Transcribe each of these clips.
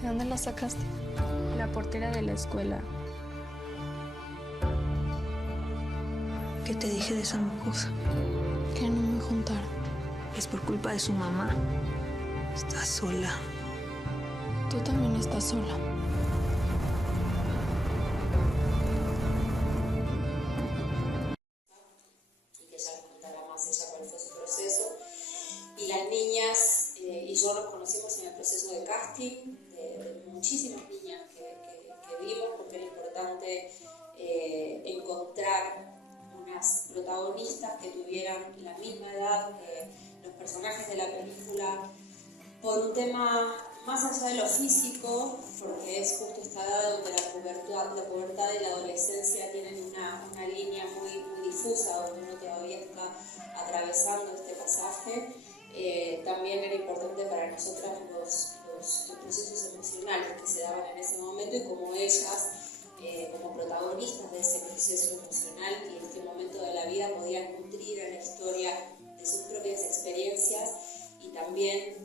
¿De dónde la sacaste? La portera de la escuela. ¿Qué te dije de esa mocosa? Que no me juntaron. Es por culpa de su mamá. Está sola. Tú también estás sola. Y que ella nos contará más ella cuál fue su proceso. Y las niñas y yo nos conocimos en el proceso de casting de muchísimas niñas que vimos, porque era importante encontrar unas protagonistas que tuvieran la misma edad que los personajes de la película, por un tema más allá de lo físico, porque es justo esta edad donde la pubertad y la adolescencia tienen una línea muy difusa, donde uno todavía está atravesando este pasaje. También era importante para nosotras los procesos emocionales que se daban en ese momento y cómo ellas, como protagonistas de ese proceso emocional y en este momento de la vida, podían nutrir a la historia de sus propias experiencias y también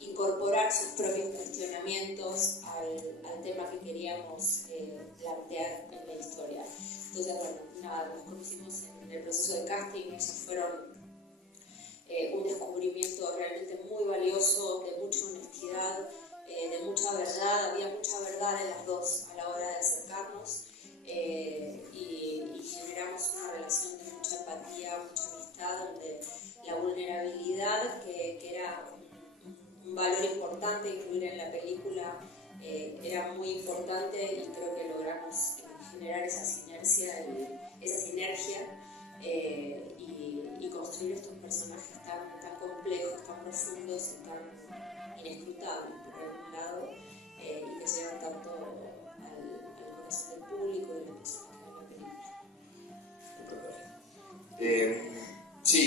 incorporar sus propios cuestionamientos al tema que queríamos plantear en la historia. Entonces, bueno, nada, nos conocimos en el proceso de casting, ellas fueron un descubrimiento realmente muy valioso, de mucha honestidad, de mucha verdad. Había mucha verdad en las dos a la hora de acercarnos y generamos una relación de mucha empatía, mucha amistad, donde la vulnerabilidad, que era un valor importante incluir en la película, era muy importante y creo que logramos generar esa sinergia y construir estos personajes tan complejos, tan profundos y tan inescrutables por algún lado, y que llegan tanto al corazón del público y de los personajes de la película. Sí,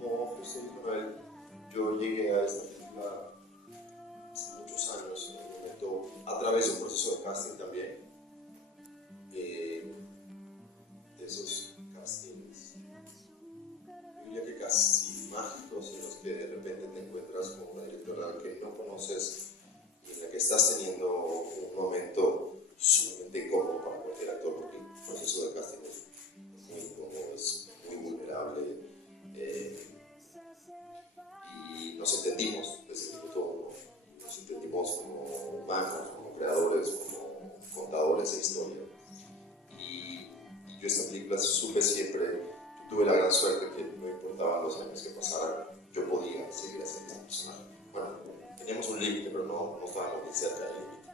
como justo dijo Noel, yo llegué a esta película hace muchos años, en un momento, a través de un proceso de casting también, de esos castings, yo diría que casi mágicos, en los que de repente te encuentras con una directora que no conoces y en la que estás teniendo un momento sumamente incómodo para cualquier actor, porque el proceso de casting es muy incómodo, es muy vulnerable, y nos entendimos desde el minuto uno, nos entendimos como humanos, como creadores, como contadores de historia. Y yo esta película supe siempre, tuve la gran suerte que no importaban los años que pasaran, yo podía seguir haciendo esta personaje. Bueno, teníamos un límite, pero no estábamos ni cerca del límite.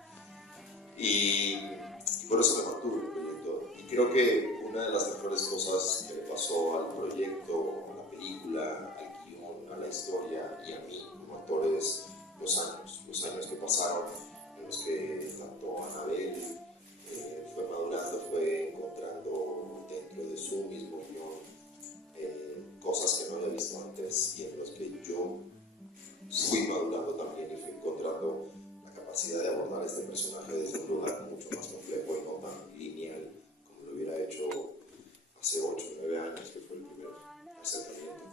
Y por eso me mantuve en el proyecto. Y creo que una de las mejores cosas que le pasó al proyecto, a la película, al guión, a la historia y a mí como actor es los años que pasaron, en los que tanto Anabel fue madurando, fue encontrando dentro de su mismo guión cosas que no había visto antes y en los que yo fui madurando también y fui encontrando la capacidad de abordar este personaje desde un lugar mucho más complejo y no tan lineal como lo hubiera hecho hace 8 o 9 años, que fue el primer acercamiento.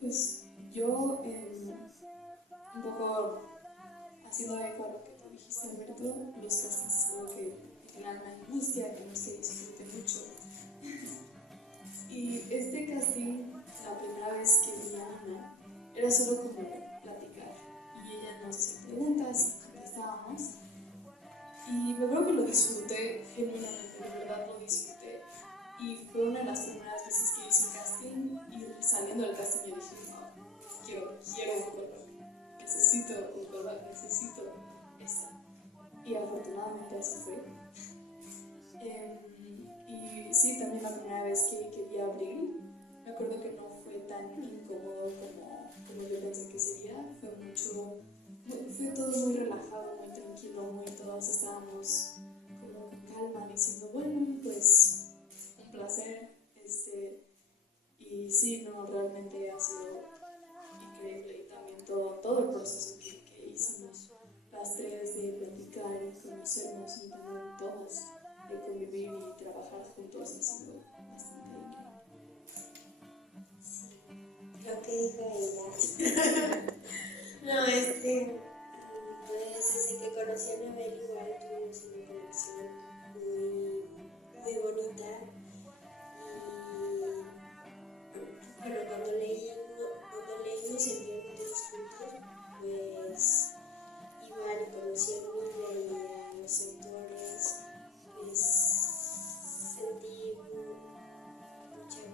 Pues yo, un poco haciendo eco a lo que tú dijiste, Alberto, los castings es algo que generan una angustia, que no se disfrute mucho. Y este casting, la primera vez que vi a Ana, era solo como platicar. Y ella nos hacía preguntas, contestábamos. Y me acuerdo que lo disfruté genuinamente, de verdad lo disfruté. Y fue una de las primeras veces que hice un casting y saliendo del casting yo dije, no, quiero un color, necesito un color, necesito esto. Y afortunadamente así fue. Y sí, también la primera vez que vi a Abril, me acuerdo que no fue tan incómodo como yo pensé que sería. Fue todo muy relajado, muy tranquilo, todos estábamos como con calma diciendo, bueno, pues un placer. Y sí, no, realmente ha sido increíble. Y también todo el proceso que hicimos, las tres, de platicar y conocernos en común todos, de convivir y trabajar juntos, ha sido bastante increíble. Sí, lo que dijo ella.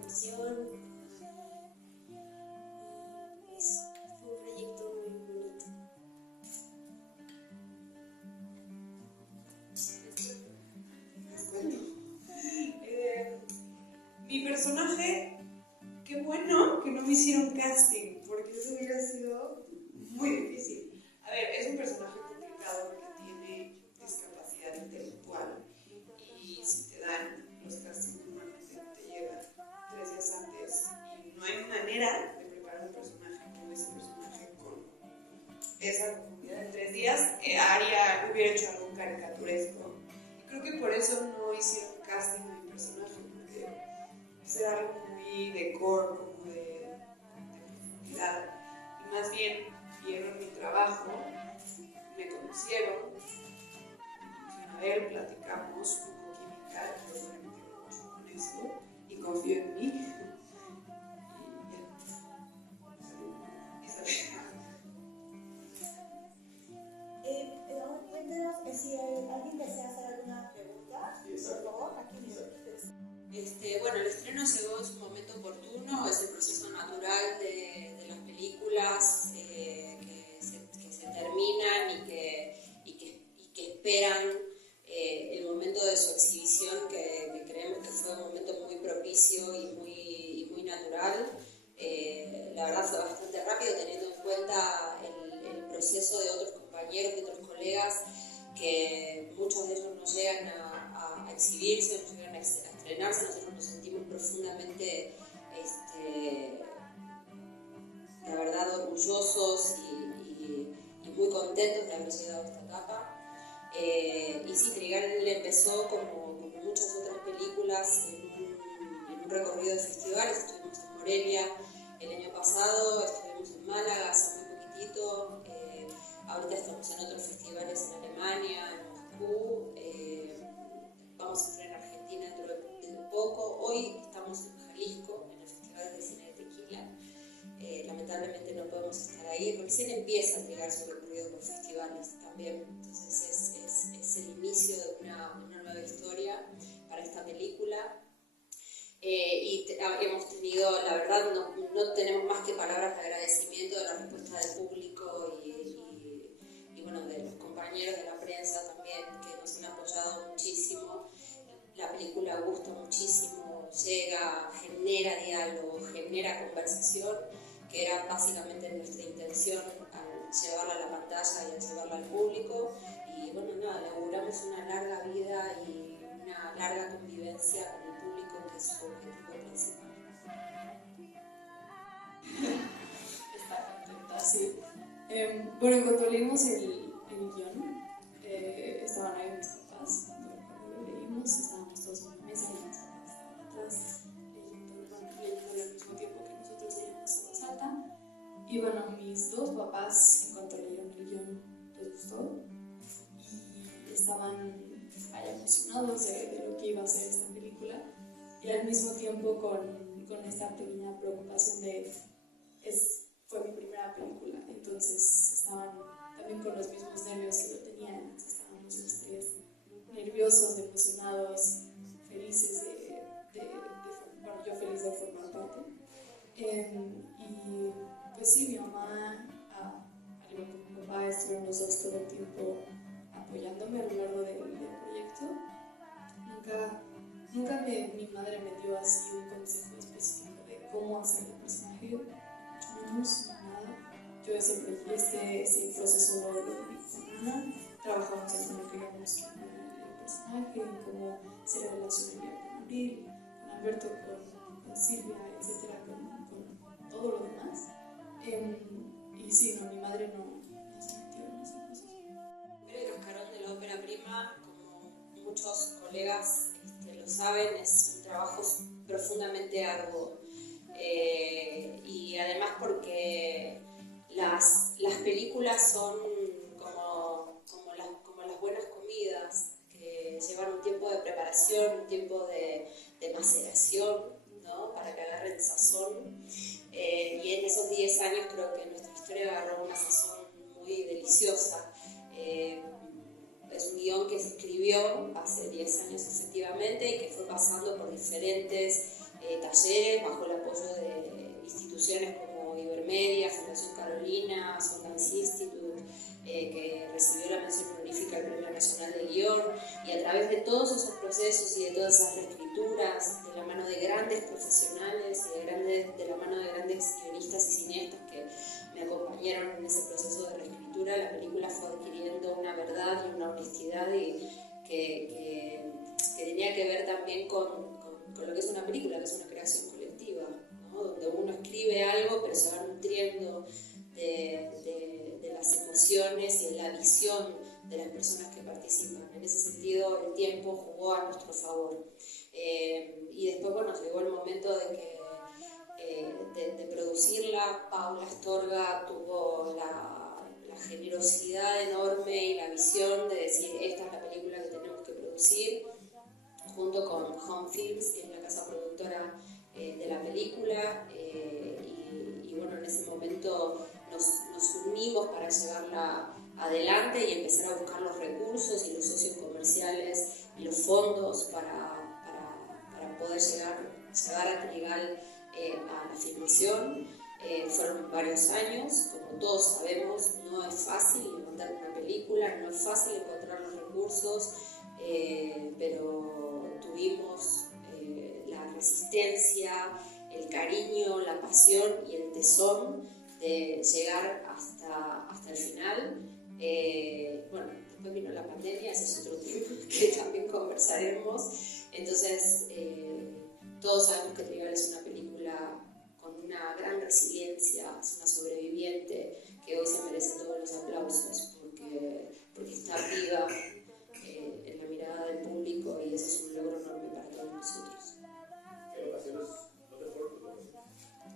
discusión. Fue un proyecto muy bonito. Mi personaje, qué bueno que no me hicieron casting, porque eso hubiera sido muy difícil. A ver, es un personaje complicado porque tiene discapacidad intelectual y si te dan los castings normalmente te llegan 3 días antes y no hay manera de preparar un personaje como ese personaje con esa profundidad en 3 días. Aria hubiera hecho algo caricaturesco y creo que por eso no hicieron casting a mi personaje, porque era algo muy de core, como de profundidad, y más bien vieron mi trabajo, me conocieron, a ver, platicamos, hubo química, yo me metí mucho con eso y confío en mí. Cuéntanos si alguien desea hacer alguna pregunta, por favor, aquí mismo. Bueno, el estreno llegó en su momento oportuno, es el proceso natural de las películas que se terminan y que esperan el momento de su exhibición, que creemos que fue un momento muy propicio y muy natural. La verdad fue bastante rápido, teniendo en cuenta el proceso de otros compañeros, de otros colegas, que muchos de ellos no llegan a exhibirse, no llegan a estrenarse. Nosotros nos sentimos profundamente, la verdad, orgullosos y muy contentos de haber llegado a esta etapa. Y sí, Trigal empezó como muchas otras películas en un recorrido de festivales. Estuvimos en Morelia el año pasado, estuvimos en Málaga hace muy poquitito, ahorita estamos en otros festivales en Alemania, en Moscú, vamos a entrar en Argentina dentro de poco. Hoy estamos en Jalisco, en el Festival de Cine de Tequila. Lamentablemente no podemos estar ahí. Recién empieza a llegar su recorrido por festivales también. Entonces es el inicio de una nueva historia para esta película. Y hemos tenido, la verdad, no tenemos más que palabras de agradecimiento de la respuesta del público y bueno, de los compañeros de la prensa también, que nos han apoyado muchísimo. La película gusta muchísimo, llega, genera diálogo, genera conversación, que era básicamente nuestra intención al llevarla a la pantalla y al llevarla al público. Y bueno, nada, logramos una larga vida y una larga convivencia con el público, que es su objetivo principal. Está contenta, sí. Bueno, en cuanto leímos el guión, estaban ahí mis papás, cuando lo leímos, estábamos todos en la mesa y mis papás estaban atrás, leyendo al mismo tiempo que nosotros leíamos en voz alta. Y bueno, mis 2 papás, en cuanto leyeron el guión, les gustó y estaban emocionados de lo que iba a ser esta película, y al mismo tiempo con esta pequeña preocupación de fue mi primera película, entonces estaban también con los mismos nervios que yo tenía. Entonces estábamos los 3 nerviosos, emocionados, felices bueno, yo feliz de formar parte. Y pues sí, mi mamá, al igual que mi papá, estuvieron los 2 todo el tiempo apoyándome a lo largo del proyecto. Nunca mi madre me dio así un consejo específico de cómo hacer el personaje, mucho menos, nada. Yo siempre este proceso lo viví con Ana, trabajamos en cómo queríamos que fuera el personaje, en cómo se relacionaría con Abril, con Alberto, con Silvia, etcétera, con todo lo demás. Y sí, no, mi madre no se metió en ese proceso. Ver el cascarón de la ópera prima, como muchos colegas lo saben, es un trabajo profundamente arduo. Y además porque las películas son como las buenas comidas, que llevan un tiempo de preparación, un tiempo de maceración, ¿no? Para que agarren sazón. Y en esos 10 años creo que nuestra historia agarró una sazón muy deliciosa. Es un guión que se escribió hace 10 años efectivamente y que fue pasando por diferentes talleres, instituciones como Ibermedia, Fundación Carolina, Sundance Institute, que recibió la mención honorífica del Premio Nacional de Guión, y a través de todos esos procesos y de todas esas reescrituras, de la mano de grandes profesionales y de la mano de grandes guionistas y cineastas que me acompañaron en ese proceso de reescritura, la película fue adquiriendo una verdad y una honestidad que tenía que ver también con lo que es una película, que es una creación colectiva, ¿no? Donde uno escribe algo pero se va nutriendo de las emociones y de la visión de las personas que participan. En ese sentido, el tiempo jugó a nuestro favor. Y después, bueno, llegó el momento de producirla. Paula Astorga tuvo la generosidad enorme y la visión de decir: esta es la película que tenemos que producir, junto con Home Films, que es la casa productora de la película, y bueno, en ese momento nos unimos para llevarla adelante y empezar a buscar los recursos y los socios comerciales y los fondos para poder llevar a Trigal a la filmación. Fueron varios años, como todos sabemos, no es fácil levantar una película, no es fácil encontrar los recursos, pero tuvimos la resistencia, el cariño, la pasión y el tesón de llegar hasta el final. Bueno, después vino la pandemia, ese es otro tema que también conversaremos. Entonces, todos sabemos que Trigal es una película con una gran resiliencia, es una sobreviviente que hoy se merece todos los aplausos porque está viva en la mirada del público, y eso es un logro enorme para todos nosotros. ¿Qué locaciones no te fueron?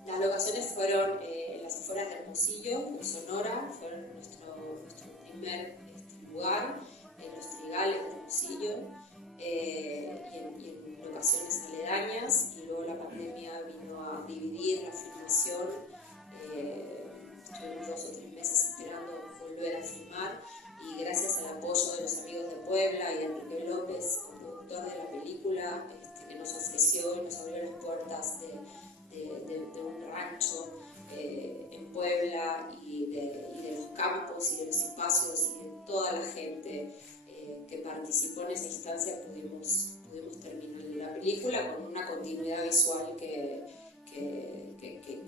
Las locaciones fueron en las afueras de Hermosillo, en Sonora, fueron nuestro primer lugar, en los Trigales de Hermosillo, y en locaciones aledañas, y luego la pandemia vino a dividir la filmación. Estuvimos 2 o 3 meses esperando volver a filmar, y gracias al apoyo de los amigos de Puebla y de Enrique López, coproductor de la película, que nos ofreció y nos abrió las puertas de un rancho en Puebla, y de los campos y de los espacios y de toda la gente que participó en esa instancia, pudimos terminar la película con una continuidad visual que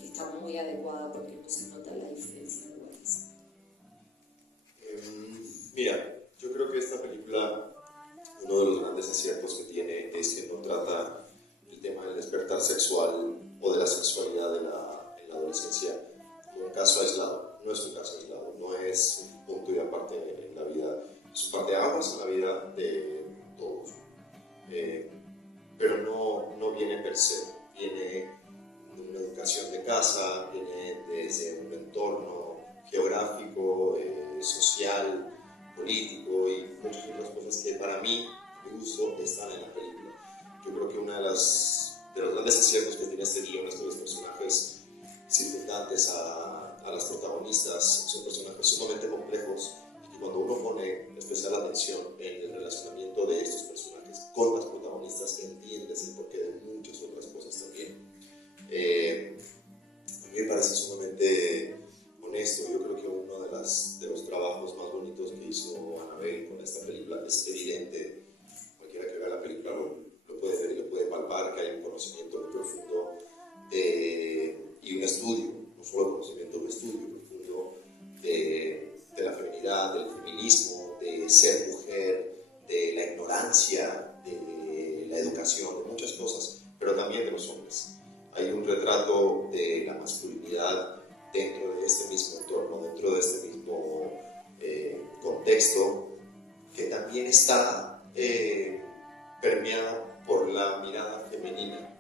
está muy adecuada, porque no se nota la diferencia de lugares. Mira, yo creo que esta película, uno de los grandes aciertos que tiene es que no trata el tema del despertar sexual o de la sexualidad en la adolescencia como un caso aislado. No es un caso aislado, no es un punto y aparte en la vida, es un parteaguas en la vida de todos. Pero no viene per se, viene de una educación de casa, viene desde un entorno geográfico, social, político y muchas otras cosas que para mí, a mi gusto, están en la película. Yo creo que uno de los grandes aciertos que tiene este guión es que los personajes circundantes a las protagonistas son personajes sumamente complejos, y que cuando uno pone especial atención en el relacionamiento de estos personajes con las protagonistas, entiendes el porqué de muchas otras cosas también. A mí me parece sumamente honesto. Yo creo que uno de los trabajos más bonitos que hizo Anabel con esta película es evidente. Cualquiera que vea la película lo puede ver y lo puede palpar, que hay un conocimiento muy profundo y un estudio, no solo conocimiento, un estudio profundo de la feminidad, del feminismo, de ser mujer, de la ignorancia, de la educación, de muchas cosas, pero también de los hombres. Hay un retrato de la masculinidad dentro de este mismo entorno, dentro de este mismo contexto, que también está permeada por la mirada femenina.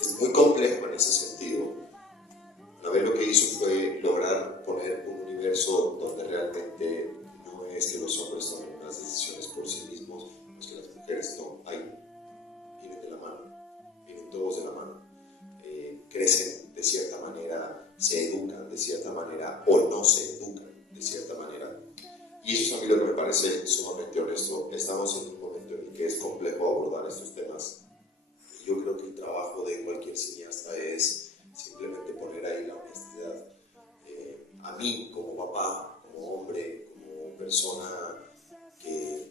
Es muy complejo en ese sentido. Anabel lo que hizo fue lograr poner un universo donde realmente no es que los hombres tomen unas decisiones por sí mismos, no es que las mujeres no, vienen de la mano, vienen todos de la mano. Crecen de cierta manera, se educan de cierta manera o no se educan de cierta manera. Y eso es a mí lo que me parece sumamente honesto. Estamos en un momento en el que es complejo abordar estos temas. Y yo creo que el trabajo de cualquier cualquier cineasta es simplemente poner ahí la honestidad. A mí, como papá, como hombre, como persona que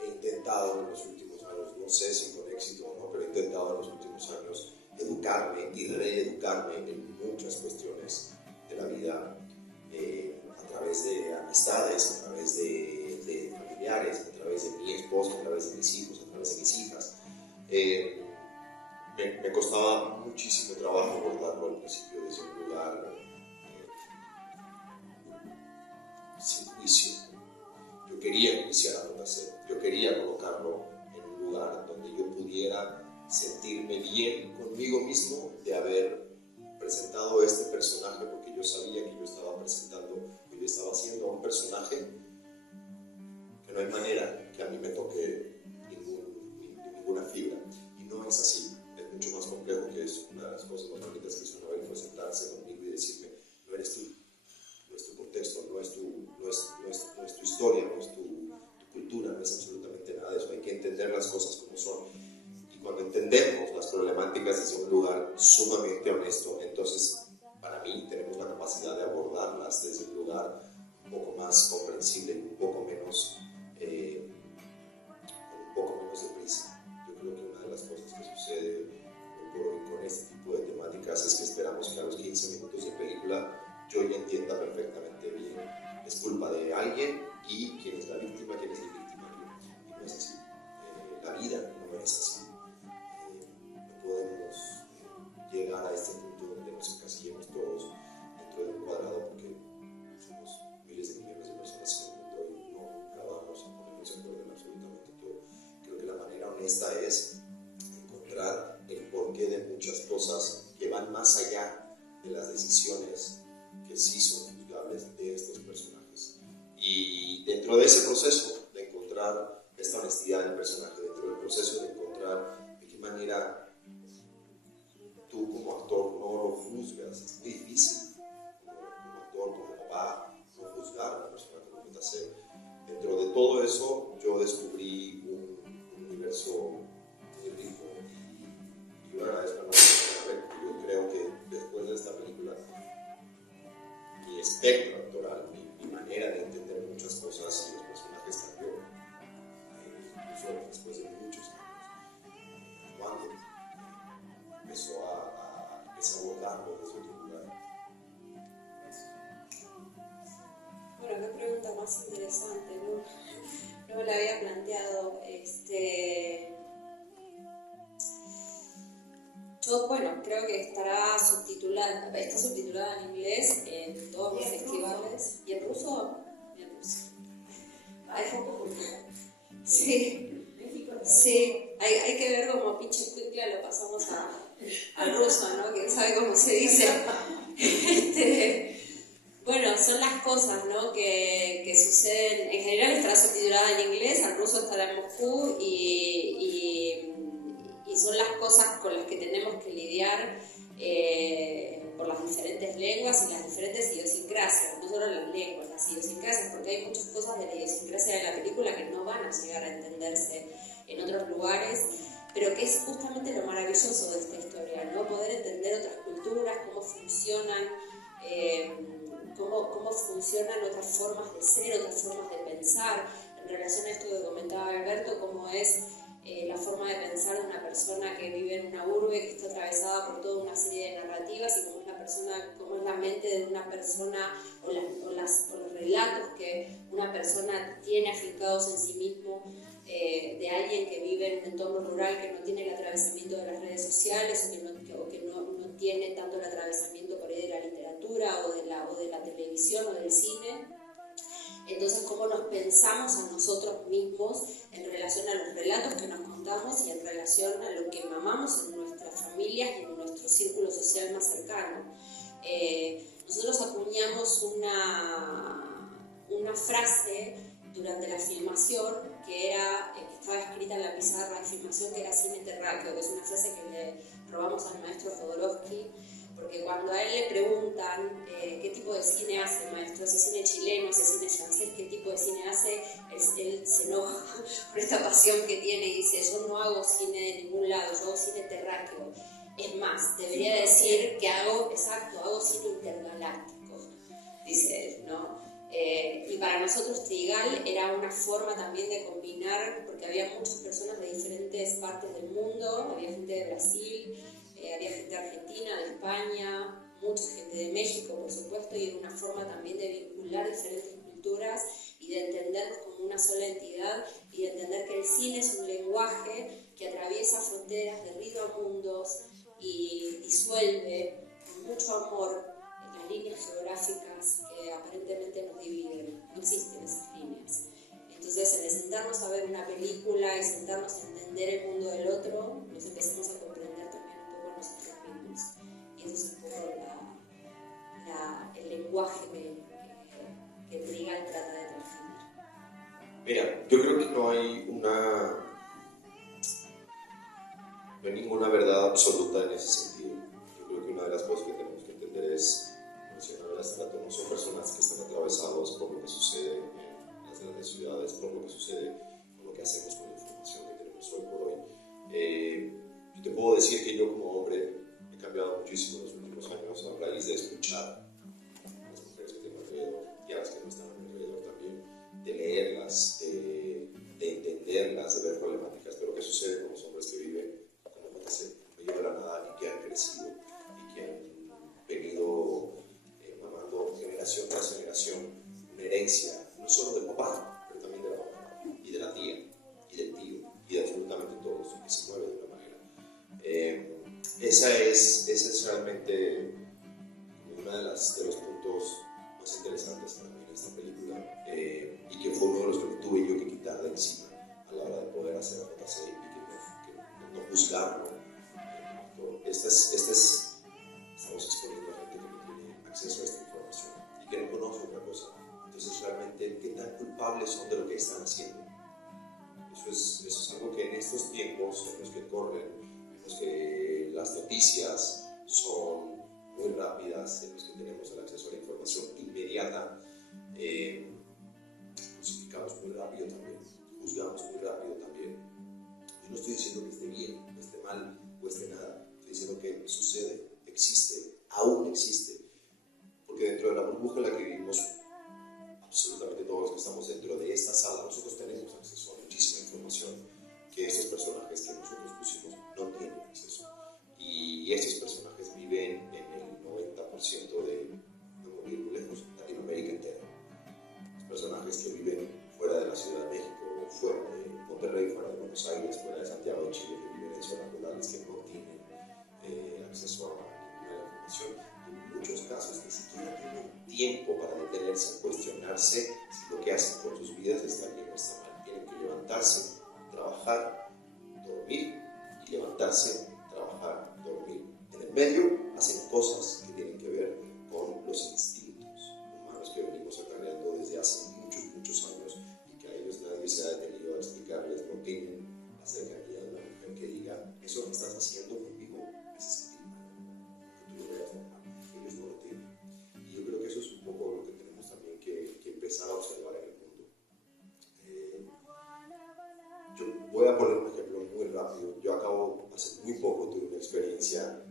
he intentado en los últimos años, no sé si con éxito o no, pero he intentado en los últimos años educarme y reeducarme en muchas cuestiones de la vida, a través de amistades, a través de familiares, a través de mi esposa, a través de mis hijos, a través de mis hijas. Me costaba muchísimo trabajo abordarlo al principio desde un lugar sin juicio. Yo quería enjuiciar a Don Garcés, yo quería colocarlo en un lugar donde yo pudiera sentirme bien conmigo mismo de haber presentado este personaje, porque yo sabía que yo estaba presentando, que yo estaba haciendo un personaje que no hay manera que a mí me toque ninguna fibra, y no es así. Es mucho más complejo que eso. Una de las cosas más bonitas que hizo Noel fue sentarse conmigo y decirme: no eres tú, no es tu contexto, no es tu historia, no es tu cultura, no es absolutamente nada de eso. Hay que entender las cosas como son. Y cuando entendemos las problemáticas desde un lugar sumamente honesto, entonces para mí tenemos la capacidad de abordarlas desde un lugar un poco más comprensible y un poco menos de prisa. Yo creo que una de las cosas que sucede con este tipo de temáticas es que esperamos que a los 15 minutos de película yo ya entienda perfectamente bien. Es culpa de alguien y quién es la víctima, quién es el victimario. Y no es así. La vida no es así. No podemos llegar a este punto donde nos encasillemos todos dentro de un cuadrado, porque somos miles de millones de personas en el mundo y nunca vamos a ponernos de acuerdo en absolutamente todo. Creo que la manera honesta es encontrar el porqué de muchas cosas que van más allá de las decisiones que sí son juzgables de estos personajes. Y dentro de ese proceso de encontrar esta honestidad del personaje, dentro del proceso de encontrar de qué manera tú como actor no lo juzgas, es muy difícil como actor, como papá, no juzgar a una persona como JC. Dentro de todo eso yo descubrí un universo muy rico, y yo agradezco a ver, porque yo creo que después de esta película mi espectro actoral, mi manera de entender muchas cosas y los personajes cambió, incluso después de muchos años, cuando empecé a abordarlo desde otro lugar. Bueno, qué pregunta más interesante, ¿no? No me la había planteado. Yo, bueno, creo que está subtitulada en inglés en todos los festivales. ¿Y en ruso? Y en ruso. Sí, sí. Hay que ver cómo pinche cuicla lo pasamos al ruso, ¿no? Que sabe cómo se dice. Bueno, son las cosas, ¿no? que suceden. En general estará subtitulada en inglés, al ruso estará en Moscú, y son las cosas con las que tenemos que lidiar por las diferentes lenguas y las diferentes idiosincrasias, no solo las lenguas, las idiosincrasias, porque hay muchas cosas de la idiosincrasia de la película que no van a llegar a entenderse en otros lugares, pero que es justamente lo maravilloso de esta historia, ¿no? Poder entender otras culturas, cómo funcionan, cómo funcionan otras formas de ser, otras formas de pensar, en relación a esto que comentaba Alberto, cómo es la forma de pensar de una persona que vive en una urbe que está atravesada por toda una serie de narrativas, y cómo es la mente de una persona, o los relatos que una persona tiene afincados en sí mismo, de alguien que vive en un entorno rural, que no tiene el atravesamiento de las redes sociales, o que no tiene tanto el atravesamiento por ahí de la literatura o de la televisión o del cine. Entonces, cómo nos pensamos a nosotros mismos en relación a los relatos que nos contamos y en relación a lo que mamamos en nuestras familias y en nuestro círculo social más cercano. Nosotros acuñamos una frase durante la filmación que estaba escrita en la pizarra de filmación, que era cine terráqueo, que es una frase que le robamos al maestro Jodorowsky, porque cuando a él le preguntan qué tipo de cine hace, maestro, ¿hace cine chileno, hace cine francés, qué tipo de cine hace? Él se enoja por esta pasión que tiene y dice, yo no hago cine de ningún lado, yo hago cine terráqueo. Es más, debería decir que hago cine intergaláctico, dice él, ¿no? Y para nosotros Trigal era una forma también de combinar, porque había muchas personas de diferentes partes del mundo, había gente de Brasil, había gente de Argentina, de España, mucha gente de México, por supuesto, y era una forma también de vincular diferentes culturas y de entendernos como una sola entidad y de entender que el cine es un lenguaje que atraviesa fronteras, derriba mundos y disuelve con mucho amor las líneas geográficas que aparentemente nos dividen. No existen esas líneas. Entonces, en el sentarnos a ver una película y sentarnos a entender el mundo del otro, nos empezamos a comprender también un poco nosotros mismos. Y eso es un poco el lenguaje que Trigal trata de transmitir. Mira, yo creo que no hay ninguna verdad absoluta en ese sentido. Yo creo que una de las cosas que tenemos que entender es, mencionaba hace rato, no son personas que están atravesados por lo que sucede en las grandes ciudades, por lo que sucede con lo que hacemos con la información que tenemos hoy por hoy. Yo te puedo decir que yo como hombre he cambiado muchísimo en los últimos años a raíz de escuchar a las mujeres que tengo alrededor y a las que no están a mi alrededor también, de leerlas, de entenderlas, de ver problemáticas, pero qué sucede con los hombres que viven como JC, en medio de la nada y que han crecido y que han venido mamando generación tras generación una herencia, no solo del papá, pero también de la mamá y de la tía y del tío y de absolutamente todos, que se mueve de una manera. Esa es realmente uno de los puntos más interesantes para mí en esta película y que fue uno de los que tuve yo que quitar de encima a la hora de poder hacer a JC y que no juzgarlo. Estamos exponiendo a gente que no tiene acceso a esta información y que no conoce otra cosa. Entonces, realmente, ¿qué tan culpables son de lo que están haciendo? Eso es algo que en estos tiempos en los que corren, en los que las noticias son muy rápidas, en los que tenemos el acceso a la información inmediata, justificamos muy rápido también, juzgamos muy rápido también. Yo no estoy diciendo que esté bien, o esté mal, o esté nada. Estoy diciendo que sucede, existe, aún existe. Porque dentro de la burbuja en la que vivimos, absolutamente todos los que estamos dentro de esta sala, nosotros tenemos acceso a muchísima información que estos personajes que nosotros pusimos no tienen acceso. Y estos personajes viven en el 90% de, no voy a ir muy lejos, Latinoamérica entera. Los personajes que viven fuera de la Ciudad de México, fuera de Monterrey, fuera de Buenos Aires, fuera de Santiago de Chile, que viven en zonas rurales que no tienen acceso a ninguna información. En muchos casos ni siquiera tienen tiempo para detenerse a cuestionarse si lo que hacen con sus vidas está bien o está mal. Tienen que levantarse, trabajar, dormir y levantarse, trabajar, dormir. En el medio hacen cosas que tienen que ver con los instintos humanos que venimos acarreando desde hace muchos años y que a ellos nadie se ha detenido a explicarles. No tienen la cercanía de una mujer que diga, eso que estás haciendo conmigo me hace sentir mal, que tú lo veas normal. Ellos no lo tienen. Y yo creo que eso es un poco lo que tenemos también que empezar a observar en el mundo. Yo voy a poner un ejemplo muy rápido. Yo hace muy poco tuve una experiencia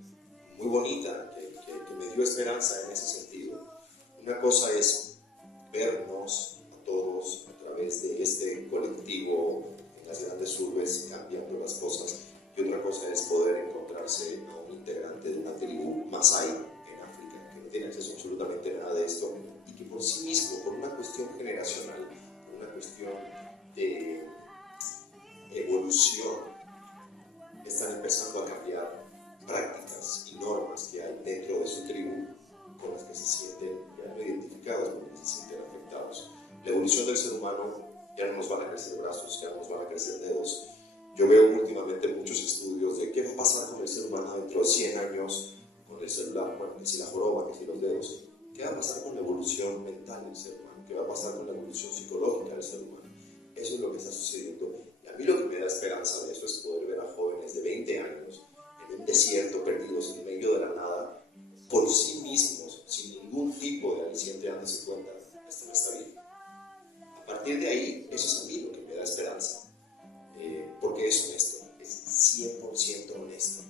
muy bonita que me dio esperanza en ese sentido. Una cosa es vernos a todos a través de este colectivo en las grandes urbes cambiando las cosas, y otra cosa es poder encontrarse a un integrante de una tribu Masái en África que no tiene acceso a absolutamente nada de esto y que por sí mismo, por una cuestión generacional, por una cuestión de evolución, están empezando a cambiar prácticas y normas que hay dentro de su tribu con las que se sienten ya no identificados, con las que se sienten afectados. La evolución del ser humano, ya no nos van a crecer brazos, ya no nos van a crecer dedos. Yo veo últimamente muchos estudios de qué va a pasar con el ser humano dentro de 100 años, con el celular, bueno, que si la joroba, que si los dedos. ¿Qué va a pasar con la evolución mental del ser humano? ¿Qué va a pasar con la evolución psicológica del ser humano? Eso es lo que está sucediendo. Y a mí lo que me da esperanza de eso es poder ver a jóvenes de 20 años en un desierto, perdidos en medio de la nada, por sí mismos, sin ningún tipo de aliciente, dándose cuenta, esto no está bien. A partir de ahí, eso es a mí lo que me da esperanza, porque es honesto, es 100% honesto.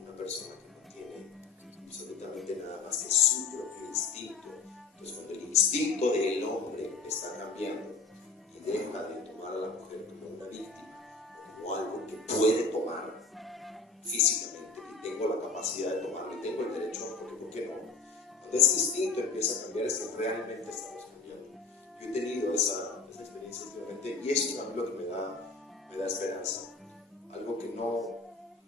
Una persona que no tiene absolutamente nada más que su propio instinto. Entonces, cuando el instinto del hombre está cambiando y deja de tomar a la mujer como una víctima, como algo que puede tomar físicamente, y tengo la capacidad de tomarlo y tengo el derecho, porque ¿por qué no? Cuando ese instinto empieza a cambiar, es que realmente estamos cambiando. Yo he tenido esa experiencia últimamente, y eso es a mí lo que me da esperanza. Algo que no,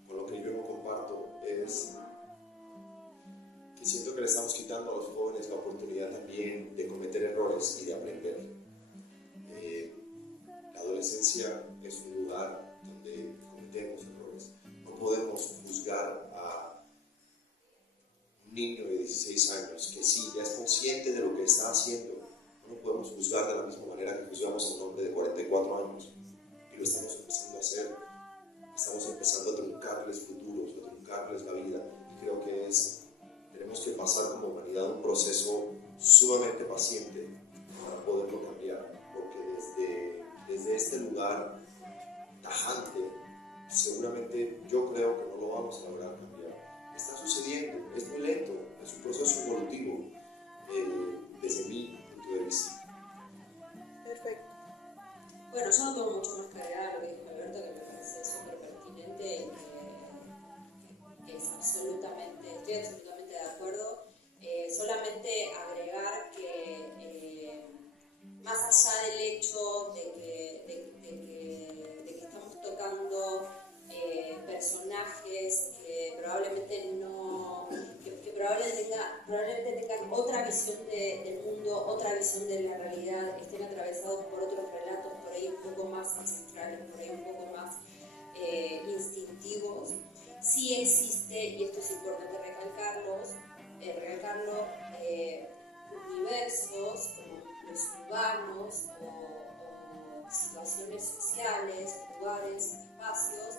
con lo que yo no comparto, es que siento que le estamos quitando a los jóvenes la oportunidad también de cometer errores y de aprender. La adolescencia es un lugar donde cometemos errores. No podemos juzgar a un niño de 16 años que sí, ya es consciente de lo que está haciendo. No lo podemos juzgar de la misma manera que juzgamos a un hombre de 44 años. Y lo estamos empezando a hacer. Estamos empezando a truncarles futuros, a truncarles la vida. Y creo que tenemos que pasar como humanidad un proceso sumamente paciente para poderlo cambiar. Porque desde este lugar tajante, seguramente yo creo que no lo vamos a lograr cambiar. Está sucediendo, es muy lento, es un proceso evolutivo desde mi punto de vista. Perfecto. Bueno, yo no tengo mucho más que agregar a lo que dijo Alberto, que me parece súper pertinente, que estoy absolutamente de acuerdo. Solamente agregar que más allá del hecho de que estamos tocando personajes que probablemente tengan otra visión del mundo, otra visión de la realidad, estén atravesados por otros relatos, por ahí un poco más ancestrales, por ahí un poco más instintivos, sí existe, y esto es importante recalcarlo, universos como los urbanos o situaciones sociales, lugares, espacios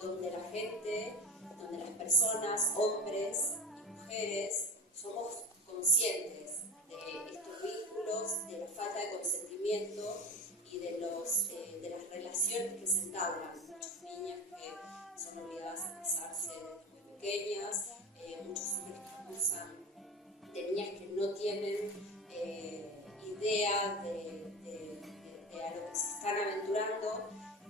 donde la gente, donde las personas, hombres y mujeres, somos conscientes de estos vínculos, de la falta de consentimiento y de las relaciones que se entablan. Muchas niñas que son obligadas a casarse desde muy pequeñas, muchos hombres que abusan de niñas que no tienen idea de a lo que se están aventurando,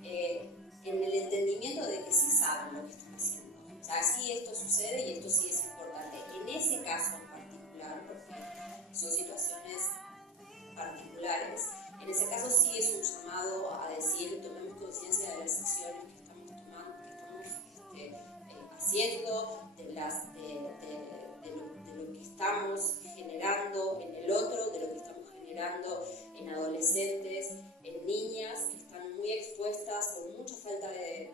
en el entendimiento de que sí saben lo que están haciendo. O sea, sí esto sucede y esto sí es importante. En ese caso en particular, porque son situaciones particulares, en ese caso sí es un llamado a decir, tomemos conciencia de las acciones que estamos tomando, que estamos haciendo, de lo que estamos generando en el otro, de lo que estamos generando en adolescentes, en niñas que están muy expuestas por mucha falta de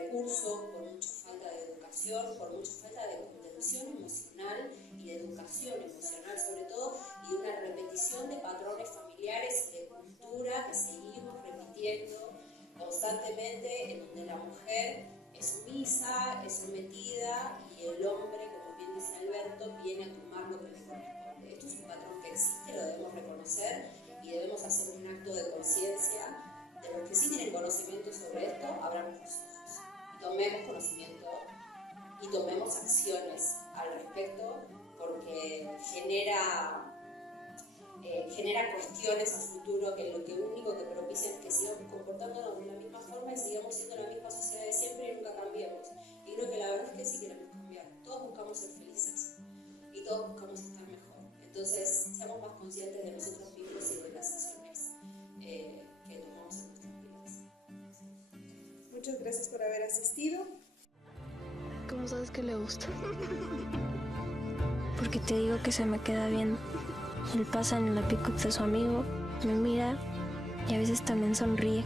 recursos, por mucha falta de educación, por mucha falta de contención emocional y de educación emocional sobre todo, y de una repetición de patrones familiares y de cultura que seguimos repitiendo constantemente, en donde la mujer es sumisa, es sometida, y el hombre, como bien dice Alberto, viene a tomar lo que le corresponde. Esto es un patrón que existe, lo debemos reconocer y debemos hacer un acto de conciencia. De los que sí tienen conocimiento sobre esto, abramos los ojos y tomemos conocimiento y tomemos acciones al respecto, porque genera cuestiones a futuro que lo único que propician es que sigamos comportándonos de la misma forma y sigamos siendo la misma sociedad de siempre y nunca cambiemos. Y creo que la verdad es que sí queremos cambiar. Todos buscamos ser felices y todos buscamos estar mejor. Entonces, seamos más conscientes de nosotros mismos y de las acciones que tomamos en nuestras vidas. Muchas gracias por haber asistido. ¿Cómo sabes que le gusta? Porque te digo que se me queda bien. Él pasa en la pick-up de su amigo, me mira y a veces también sonríe.